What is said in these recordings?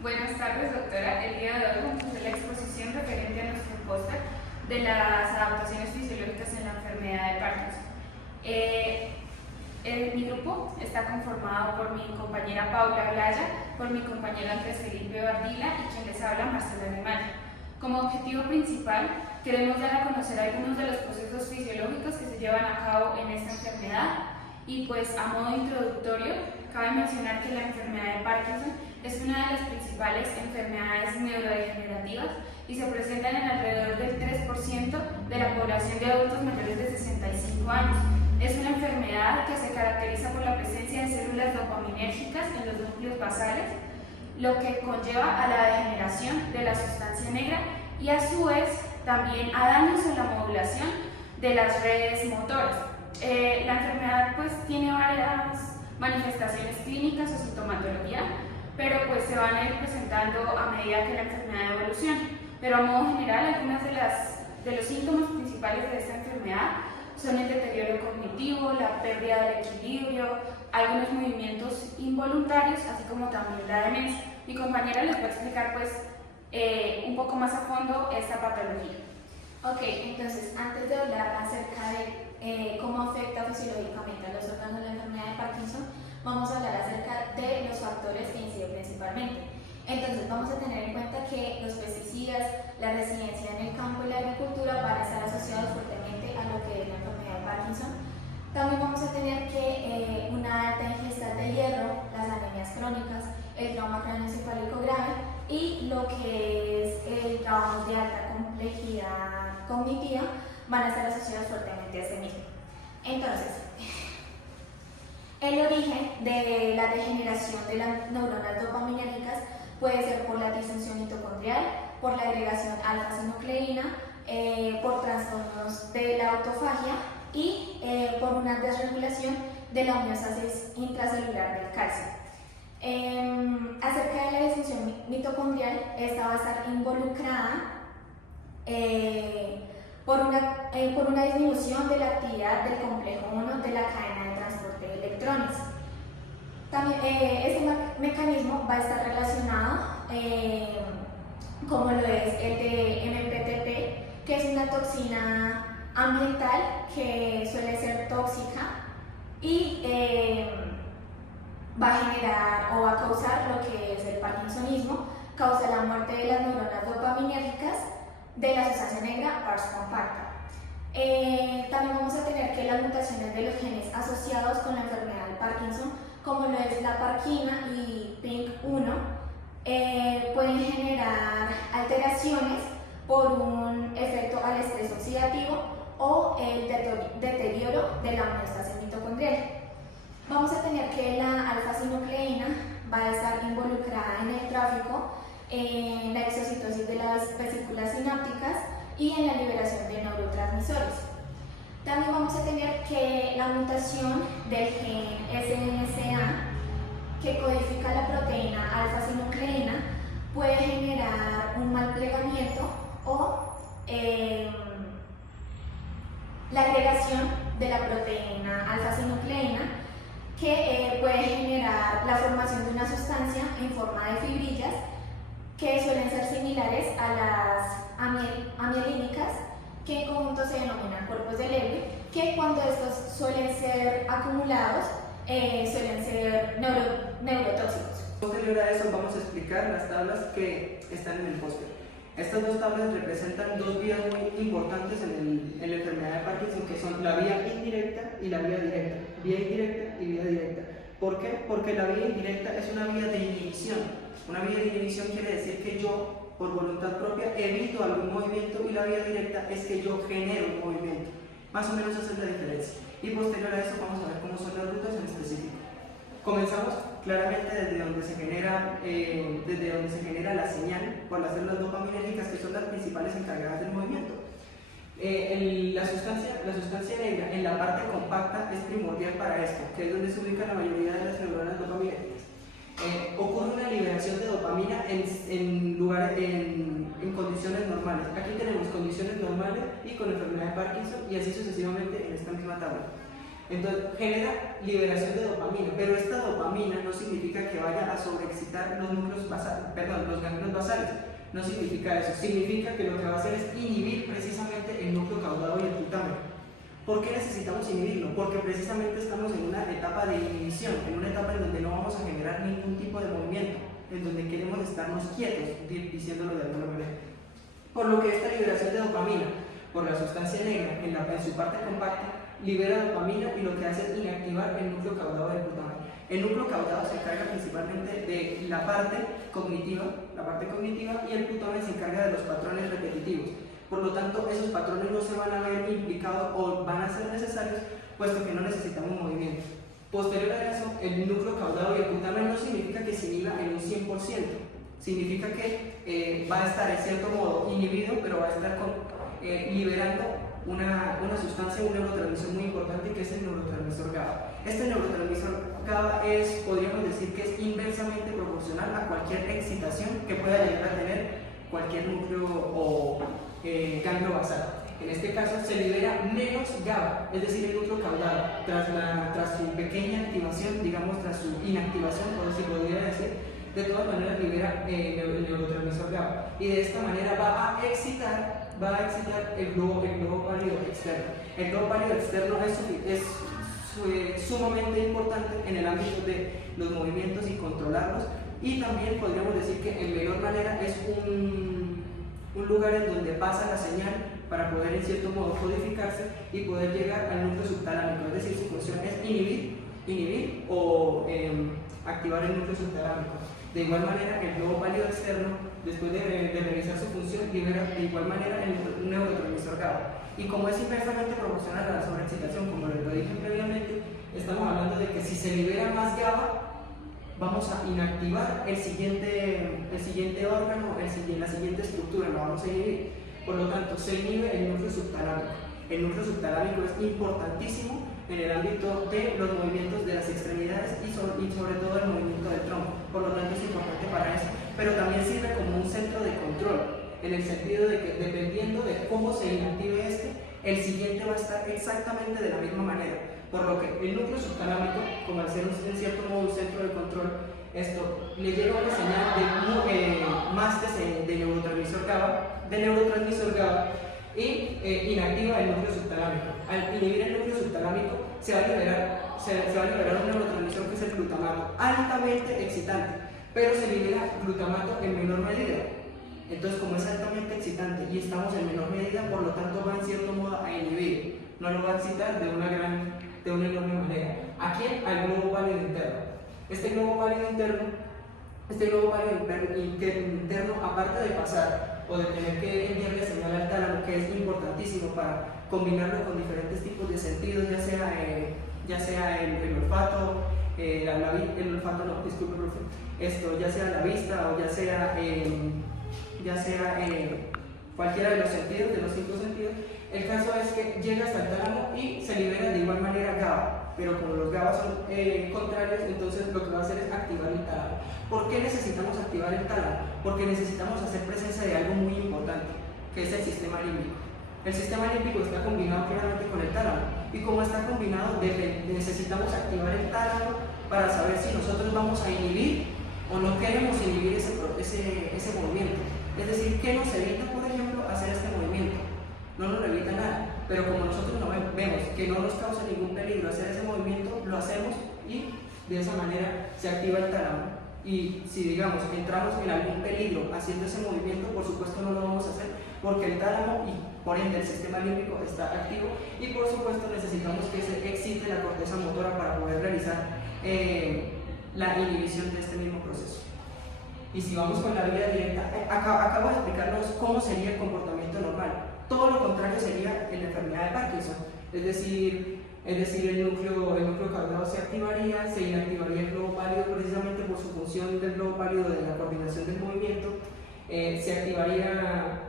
Buenas tardes, doctora. El día de hoy vamos a hacer la exposición referente a nuestro póster de las adaptaciones fisiológicas en la enfermedad de Parkinson. Mi grupo está conformado por mi compañera Paula Blaya, por mi compañero Andrés Felipe Bardila y quien les habla, Marcela Alemán. Como objetivo principal, queremos dar a conocer algunos de los procesos fisiológicos que se llevan a cabo en esta enfermedad y pues a modo introductorio, cabe mencionar que la enfermedad de Parkinson es una de las principales enfermedades neurodegenerativas y se presentan en alrededor del 3% de la población de adultos mayores de 65 años. Es una enfermedad que se caracteriza por la presencia de células dopaminérgicas en los núcleos basales, lo que conlleva a la degeneración de la sustancia negra y a su vez también a daños en la modulación de las redes motoras. La enfermedad pues tiene varias manifestaciones clínicas o sintomatología, pero pues se van a ir presentando a medida que la enfermedad evoluciona. Pero a modo general, algunos de los síntomas principales de esta enfermedad son el deterioro cognitivo, la pérdida del equilibrio, algunos movimientos involuntarios, así como también la demencia. Mi compañera les va a explicar pues un poco más a fondo esta patología. Ok, entonces antes de hablar acerca de cómo afecta fisiológicamente a los órganos de la enfermedad de Parkinson, vamos a hablar acerca de los factores que inciden principalmente. Entonces vamos a tener en cuenta que los pesticidas, la residencia en el campo y la agricultura van a estar asociados fuertemente a lo que es la enfermedad de Parkinson. También vamos a tener que una alta ingesta de hierro, las anemias crónicas, el trauma craneoencefálico grave y lo que es el trabajo de alta complejidad cognitiva van a estar asociados fuertemente a este mismo. Entonces, el origen de la degeneración de las neuronas dopaminérgicas puede ser por la disfunción mitocondrial, por la agregación alfa-sinucleína, por trastornos de la autofagia y por una desregulación de la homeostasis intracelular del calcio. Acerca de la disfunción mitocondrial, esta va a estar involucrada por una disminución de la actividad del complejo 1 de la cadena de transporte de electrones. También este mecanismo va a estar relacionado como lo es el de MPTP, que es una toxina ambiental que suele ser tóxica y va a generar o va a causar lo que es el parkinsonismo, causa la muerte de las neuronas dopaminérgicas de la sustancia negra pars compacta. También vamos a tener que las mutaciones de los genes asociados con la enfermedad de Parkinson, como lo es la parquina y PINK1, pueden generar alteraciones por un efecto al estrés oxidativo o el deterioro de la homeostasis mitocondrial. Vamos a tener que la alfa-sinucleína va a estar involucrada en el tráfico, en la exocitosis de las vesículas sinápticas y en la liberación de neurotransmisores. También vamos a tener que la mutación del gen SNCA, que codifica la proteína alfa-sinucleína, puede generar un mal plegamiento o la agregación de la proteína alfa-sinucleína, que puede generar la formación de una sustancia en forma de fibrillas que suelen ser similares a las amielínicas, que en conjunto se denominan cuerpos de Lewy, que cuando estos suelen ser acumulados suelen ser neurotóxicos. Posterior a eso vamos a explicar las tablas que están en el póster. Estas dos tablas representan dos vías muy importantes en la enfermedad de Parkinson, que son la vía indirecta y la vía directa. Vía indirecta y vía directa. ¿Por qué? Porque la vía indirecta es una vía de inhibición. Una vía de inhibición quiere decir que yo, por voluntad propia, evito algún movimiento, y la vía directa es que yo genero un movimiento. Más o menos esa es la diferencia. Y posterior a eso vamos a ver cómo son las rutas en específico. Comenzamos claramente desde donde se genera la señal por las células dopaminérgicas, que son las principales encargadas del movimiento. La sustancia negra en la parte compacta es primordial para esto, que es donde se ubica la mayoría de las neuronas dopaminérgicas. Ocurre una liberación de dopamina en condiciones normales. Aquí tenemos condiciones normales y con enfermedad de Parkinson, y así sucesivamente en esta misma tabla. Entonces genera liberación de dopamina, pero esta dopamina no significa significa que vaya a sobreexcitar los núcleos basales, perdón, los ganglios basales. No significa eso, significa que lo que va a hacer es inhibir precisamente el núcleo caudado y el putamen. ¿Por qué necesitamos inhibirlo? Porque precisamente estamos en una etapa de inhibición, en una etapa en donde no vamos a generar ningún tipo de movimiento, en donde queremos estarnos quietos, diciéndolo de alguna manera. Por lo que esta liberación de dopamina por la sustancia negra en su parte compacta libera dopamina y lo que hace es inactivar el núcleo caudado del putamen. El núcleo caudado se encarga principalmente de la parte cognitiva y el putamen se encarga de los patrones repetitivos. Por lo tanto, esos patrones no se van a ver implicados o van a ser necesarios, puesto que no necesitamos movimiento. Posterior a eso, el núcleo caudado y el putamen no significa que se inhiba en un 100%, significa que va a estar en cierto modo inhibido, pero va a estar liberando una sustancia, un neurotransmisor muy importante, que es el neurotransmisor GABA. Este neurotransmisor GABA podríamos decir que es inversamente proporcional a cualquier excitación que pueda llegar a tener cualquier núcleo o ganglio basal. En este caso se libera menos GABA, es decir, el núcleo caudado, tras su pequeña activación, digamos tras su inactivación, por si podría decir, de todas maneras libera el neurotransmisor GABA, y de esta manera va a excitar el globo pálido externo. El globo pálido externo es sumamente importante en el ámbito de los movimientos y controlarlos, y también podríamos decir que en menor manera es un lugar en donde pasa la señal para poder en cierto modo codificarse y poder llegar al núcleo subtalámico, es decir, su función es inhibir o activar el núcleo subtalámico. De igual manera, el globo pálido externo, después de realizar su función, libera de igual manera el neurotransmisor GABA. Y como es inversamente proporcional a la sobreexcitación, como lo dije previamente, estamos hablando de que si se libera más GABA, vamos a inactivar el siguiente órgano, la siguiente estructura, lo vamos a inhibir. Por lo tanto, se inhibe el núcleo subtalámico. El núcleo subtalámico es importantísimo en el ámbito de los movimientos de las extremidades y sobre todo el movimiento del tronco. Por lo tanto, es importante para eso, pero también sirve como un centro de control, en el sentido de que dependiendo de cómo se inactive el siguiente va a estar exactamente de la misma manera. Por lo que el núcleo subtalámico, como al ser en cierto modo un centro de control, esto le llega una señal de neurotransmisor GABA, y inactiva el núcleo subtalámico. Al inhibir el núcleo subtalámico se va a liberar un neurotransmisor que es el glutamato, altamente excitante, pero se libera glutamato en menor medida. Entonces, como es altamente excitante y estamos en menor medida, por lo tanto va en cierto modo a inhibir, no lo va a excitar de una enorme manera. ¿A quién? Al globo pálido interno. Este globo pálido interno, aparte de pasar o de tener que enviarle señal al tálamo, que es importantísimo para combinarlo con diferentes tipos de sentidos, ya sea el olfato, ya sea la vista o ya sea cualquiera de los sentidos, de los 5 sentidos. El caso es que llega hasta el tálamo y se libera de igual manera GABA, pero como los GABA son contrarios, entonces lo que va a hacer es activar el tálamo. ¿Por qué necesitamos activar el tálamo? Porque necesitamos hacer presencia de algo muy importante, que es el sistema límbico. El sistema límbico está combinado claramente con el tálamo, y como está combinado, necesitamos activar el tálamo para saber si nosotros vamos a inhibir o no queremos inhibir ese movimiento. Es decir, ¿qué nos evita, por ejemplo, hacer este movimiento? No nos evita nada, pero como nosotros no vemos que no nos causa ningún peligro hacer ese movimiento, lo hacemos y de esa manera se activa el tálamo. Y si, digamos, entramos en algún peligro haciendo ese movimiento, por supuesto no lo vamos a hacer porque el tálamo y por ende el sistema límbico está activo, y por supuesto necesitamos que se excite la corteza motora para poder realizar la inhibición de este mismo proceso. Y si vamos con la vía directa, acabo de explicarnos cómo sería el comportamiento normal. Todo lo contrario sería en la enfermedad de Parkinson, es decir, el núcleo caudado se activaría, se inactivaría el globo pálido precisamente por su función del globo pálido de la coordinación del movimiento, se activaría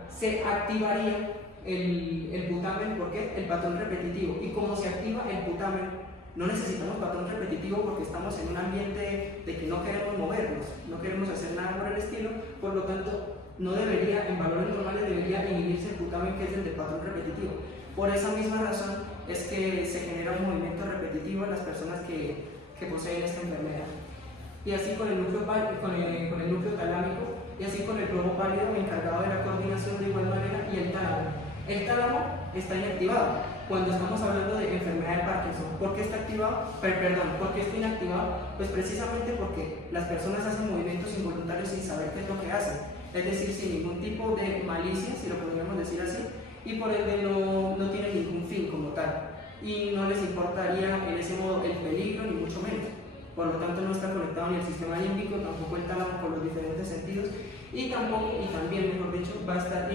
el putamen, ¿por qué? El patrón repetitivo. Y como se activa el putamen, no necesitamos patrón repetitivo porque estamos en un ambiente de que no queremos movernos, no queremos hacer nada por el estilo, por lo tanto, no debería, en valores normales, debería inhibirse el putamen, que es el del patrón repetitivo. Por esa misma razón es que se genera un movimiento repetitivo en las personas que poseen esta enfermedad. y así con el núcleo, con el núcleo talámico, y así con el globo pálido encargado de la coordinación de igual manera, y el tálamo. El tálamo está inactivado cuando estamos hablando de enfermedad de Parkinson. ¿Por qué está activado? ¿Por qué está inactivado? Pues precisamente porque las personas hacen movimientos involuntarios sin saber qué es lo que hacen, es decir, sin ningún tipo de malicia, si lo podríamos decir así, y por ende no tienen ningún fin como tal, y no les importaría en ese modo el peligro, ni mucho menos. Por lo tanto, no está conectado ni el sistema límbico, tampoco el tálamo por los diferentes sentidos, y también, mejor dicho, va a estar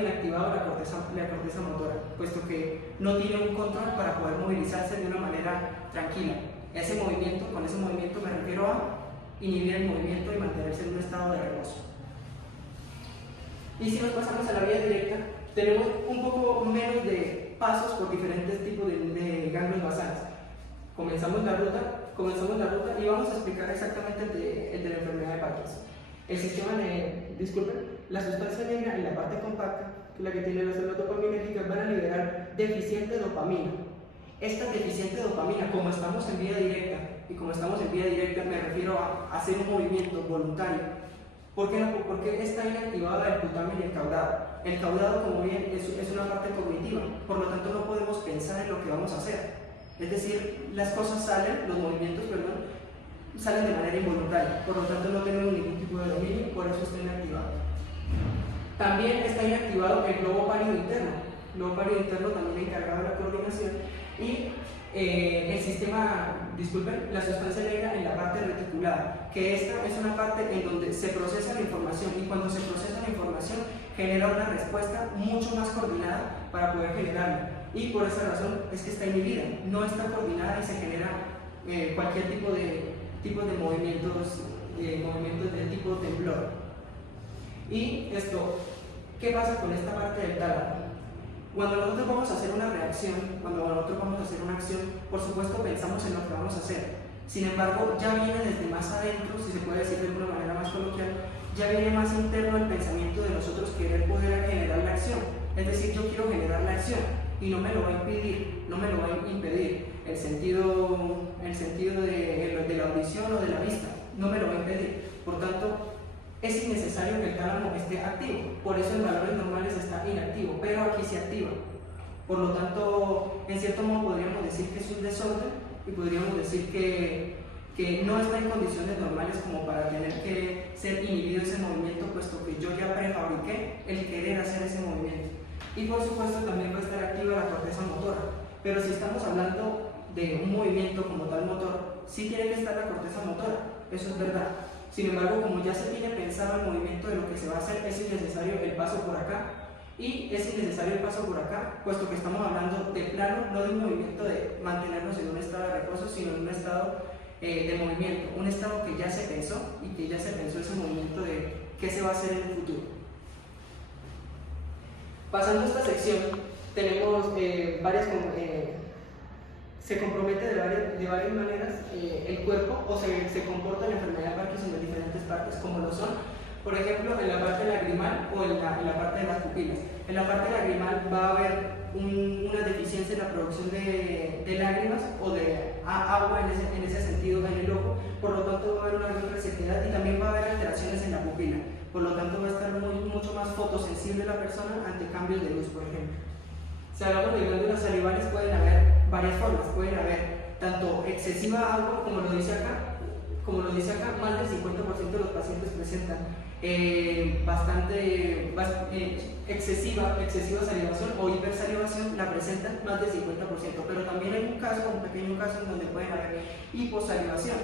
inactivado la corteza motora, puesto que no tiene un control para poder movilizarse de una manera tranquila. Con ese movimiento me refiero a inhibir el movimiento y mantenerse en un estado de reposo. Y si nos pasamos a la vía directa, tenemos un poco menos de pasos por diferentes tipos de ganglios basales. Comenzamos la ruta y vamos a explicar exactamente el de la enfermedad de Parkinson. El sistema la sustancia negra en la parte compacta, que es la que tiene las células dopaminérgicas, van a liberar deficiente dopamina. Esta deficiente dopamina, como estamos en vía directa, me refiero a hacer un movimiento voluntario. ¿Por qué no? Porque está inactivada el putamen y el caudado. El caudado, como bien, es una parte cognitiva, por lo tanto no podemos pensar en lo que vamos a hacer. Es decir, los movimientos salen de manera involuntaria, por lo tanto no tenemos ningún tipo de dominio, por eso está inactivado. También está inactivado el globo pálido interno. El globo pálido interno también encargado de la coordinación, y la sustancia negra en la parte reticulada, que esta es una parte en donde se procesa la información, y cuando se procesa la información genera una respuesta mucho más coordinada para poder generarla, y por esa razón es que está inhibida, no está coordinada, y se genera cualquier tipo de movimientos del tipo temblor. Y esto, ¿qué pasa con esta parte del tálamo? Cuando nosotros vamos a hacer una reacción, cuando nosotros vamos a hacer una acción, por supuesto pensamos en lo que vamos a hacer. Sin embargo, ya viene desde más adentro, si se puede decir de alguna manera más coloquial, ya viene más interno el pensamiento de nosotros querer poder generar la acción. Es decir, yo quiero generar la acción y no me lo va a impedir el sentido de la audición o de la vista, no me lo va a impedir. Por tanto, es innecesario que el tálamo esté activo, por eso en valores normales está inactivo, pero aquí se activa. Por lo tanto, en cierto modo podríamos decir que es un desorden, y podríamos decir que no está en condiciones normales como para tener que ser inhibido ese movimiento, puesto que yo ya prefabriqué el querer hacer ese movimiento. Y por supuesto también va a estar activa la corteza motora, pero si estamos hablando de un movimiento como tal motor, sí tiene que estar la corteza motora, eso es verdad. Sin embargo, como ya se tiene pensado el movimiento de lo que se va a hacer, es innecesario el paso por acá, puesto que estamos hablando de plano, no de un movimiento de mantenernos en un estado de reposo, sino en un estado de movimiento, un estado que ya se pensó, y que ya se pensó ese movimiento de qué se va a hacer en el futuro. Pasando a esta sección, tenemos se compromete de varias maneras el cuerpo, o se comporta la enfermedad de Parkinson en diferentes partes, como lo son, por ejemplo, en la parte lagrimal o en la parte de las pupilas. En la parte lagrimal va a haber una deficiencia en la producción de lágrimas o de agua en ese sentido en el ojo, por lo tanto va a haber una gran resequedad, y también va a haber alteraciones en la pupila, por lo tanto va a estar mucho más fotosensible la persona ante cambios de luz, por ejemplo. Si hablamos de glándulas salivales, pueden haber varias formas, pueden haber tanto excesiva agua, como lo dice acá, más del 50% de los pacientes presentan excesiva salivación o hipersalivación, la presentan más del 50%, pero también hay un pequeño caso en donde pueden haber hiposalivación,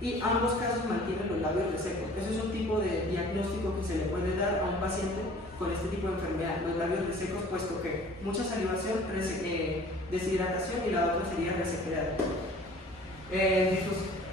y ambos casos mantienen los labios resecos. Eso es un tipo de diagnóstico que se le puede dar a un paciente con este tipo de enfermedad, los labios resecos, puesto que mucha salivación, deshidratación, y la otra sería resequedad.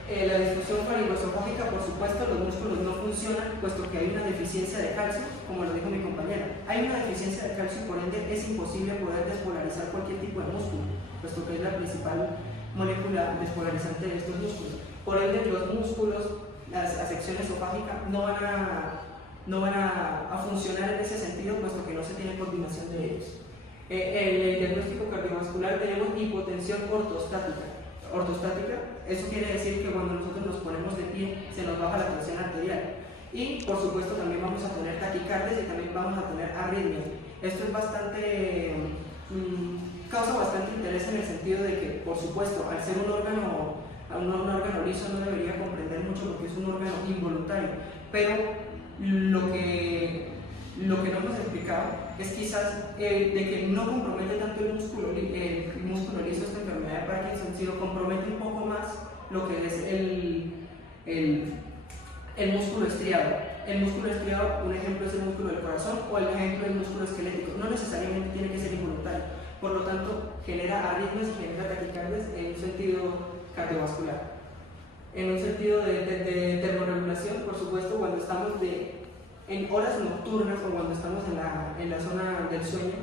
La disfunción faringoesofágica, por supuesto, los músculos no funcionan, puesto que hay una deficiencia de calcio, como lo dijo mi compañera. Hay una deficiencia de calcio, por ende es imposible poder despolarizar cualquier tipo de músculo, puesto que es la principal molécula despolarizante de estos músculos. Por ende, los músculos, la sección esofágica, no van a funcionar en ese sentido, puesto que no se tiene coordinación de ellos. El diagnóstico cardiovascular, tenemos hipotensión ortostática. Eso quiere decir que cuando nosotros nos ponemos baja la tensión arterial. Y por supuesto también vamos a tener taquicardias y también vamos a tener arritmias. Esto es bastante, causa bastante interés en el sentido de que, por supuesto, al ser un órgano liso no debería comprender mucho lo que es un órgano involuntario, pero lo que no hemos explicado es quizás de que no compromete tanto el músculo liso esta enfermedad de Parkinson, sino compromete un poco más lo que es el músculo estriado. El músculo estriado, un ejemplo es el músculo del corazón o el ejemplo del músculo esquelético. No necesariamente tiene que ser involuntario, por lo tanto genera arritmias y genera taquicardias en un sentido cardiovascular. En un sentido de termorregulación, por supuesto, cuando estamos en horas nocturnas o cuando estamos en la zona del sueño,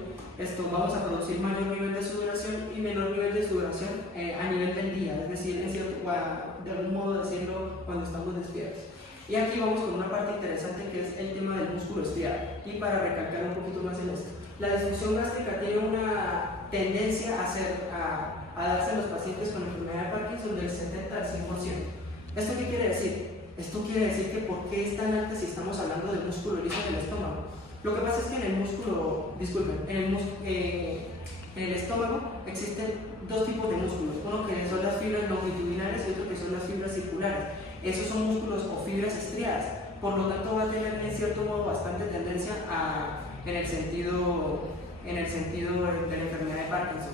vamos a producir mayor nivel de sudoración y menor nivel de sudoración a nivel del día, es decir, de algún modo decirlo, cuando estamos despiertos. Y aquí vamos con una parte interesante que es el tema del músculo estriado. Y para recalcar un poquito más en esto, la disfunción gástrica tiene una tendencia a darse a los pacientes con enfermedad de Parkinson del 70 al 100%. ¿Esto qué quiere decir? Esto quiere decir que ¿por qué es tan alta si estamos hablando del músculo liso del estómago? Lo que pasa es que en el estómago existen dos tipos de músculos, uno que son las fibras longitudinales y otro que son las fibras circulares. Esos son músculos o fibras estriadas, por lo tanto va a tener en cierto modo bastante tendencia en el sentido de la enfermedad de Parkinson.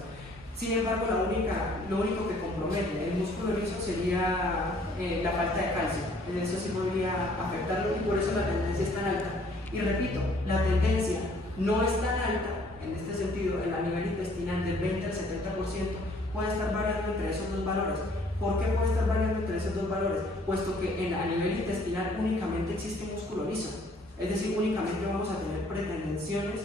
Sin embargo, lo único que compromete el músculo liso sería la falta de calcio. Eso sí podría afectarlo y por eso la tendencia es tan alta. Y repito, la tendencia no es tan alta en este sentido, a nivel intestinal del 20 al 70%, puede estar variando entre esos dos valores. ¿Por qué puede estar variando entre esos dos valores? Puesto que a nivel intestinal únicamente existe músculo liso. Es decir, únicamente vamos a tener pretensiones,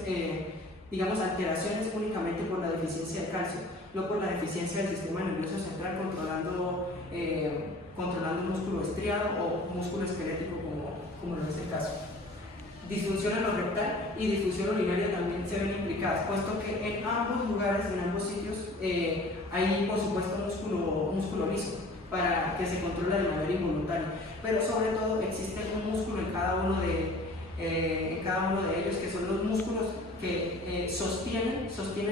alteraciones únicamente por la deficiencia de calcio, no por la deficiencia del sistema nervioso central controlando el músculo estriado o músculo esquelético como en este caso. Disfunción anorrectal y disfunción urinaria también se ven implicadas, puesto que en ambos lugares, en ambos sitios, hay por supuesto músculo liso para que se controle de manera involuntaria, pero sobre todo existe un músculo en cada uno de ellos, que son los músculos que sostienen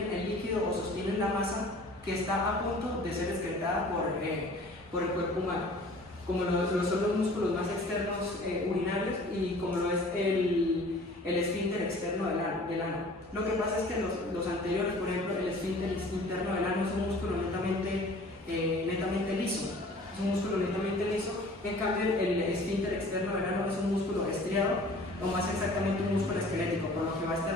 el líquido o sostienen la masa que está a punto de ser excretada por el cuerpo humano, como son los músculos más externos urinarios y como lo es el esfínter externo del ano. Lo que pasa es que los anteriores, por ejemplo, el esfínter interno del ano es un músculo netamente liso. Es un músculo netamente liso. En cambio, el esfínter externo del ano es un músculo estriado, o más exactamente un músculo esquelético, por lo que va a estar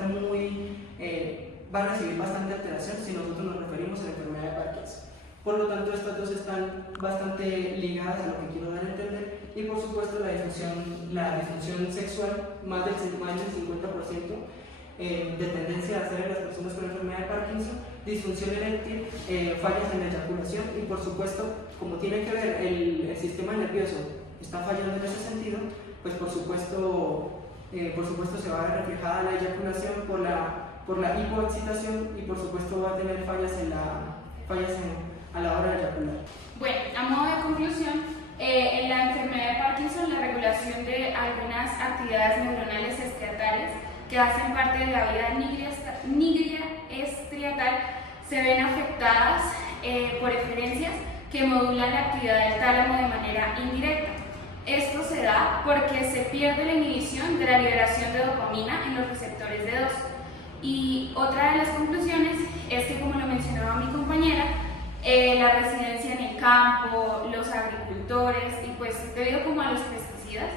va a recibir bastante alteración si nosotros nos referimos a la enfermedad de Parkinson. Por lo tanto, estas dos están bastante ligadas a lo que quiero dar a entender. Y por supuesto, la disfunción sexual, más del 50% de tendencia a hacer en las personas con enfermedad de Parkinson, disfunción eréctil, fallas en la eyaculación y por supuesto, como tiene que ver el sistema nervioso está fallando en ese sentido, pues por supuesto se va a ver reflejada la eyaculación por la hipoexcitación y por supuesto va a tener fallas a la hora de eyacular. Bueno, a modo de conclusión, en la enfermedad de Parkinson, la regulación de algunas actividades neuronales estriatales que hacen parte de la vida nigria estriatal se ven afectadas por eferencias que modulan la actividad del tálamo de manera indirecta. Esto se da porque se pierde la inhibición de la liberación de dopamina en los receptores de 2. Y otra de las conclusiones es que, como lo mencionaba mi compañera, la residencia en el campo, los agricultores y pues debido como a los pesticidas,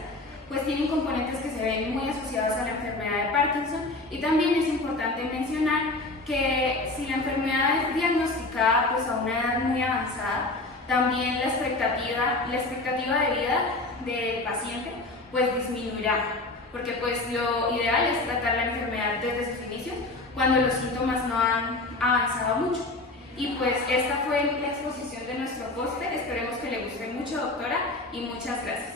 pues tienen componentes que se ven muy asociados a la enfermedad de Parkinson. Y también es importante mencionar que si la enfermedad es diagnosticada pues a una edad muy avanzada, también la expectativa de vida del paciente pues disminuirá, porque pues lo ideal es tratar la enfermedad desde sus inicios cuando los síntomas no han avanzado mucho. Y pues esta fue la exposición de nuestro póster, esperemos que le guste mucho, doctora, y muchas gracias.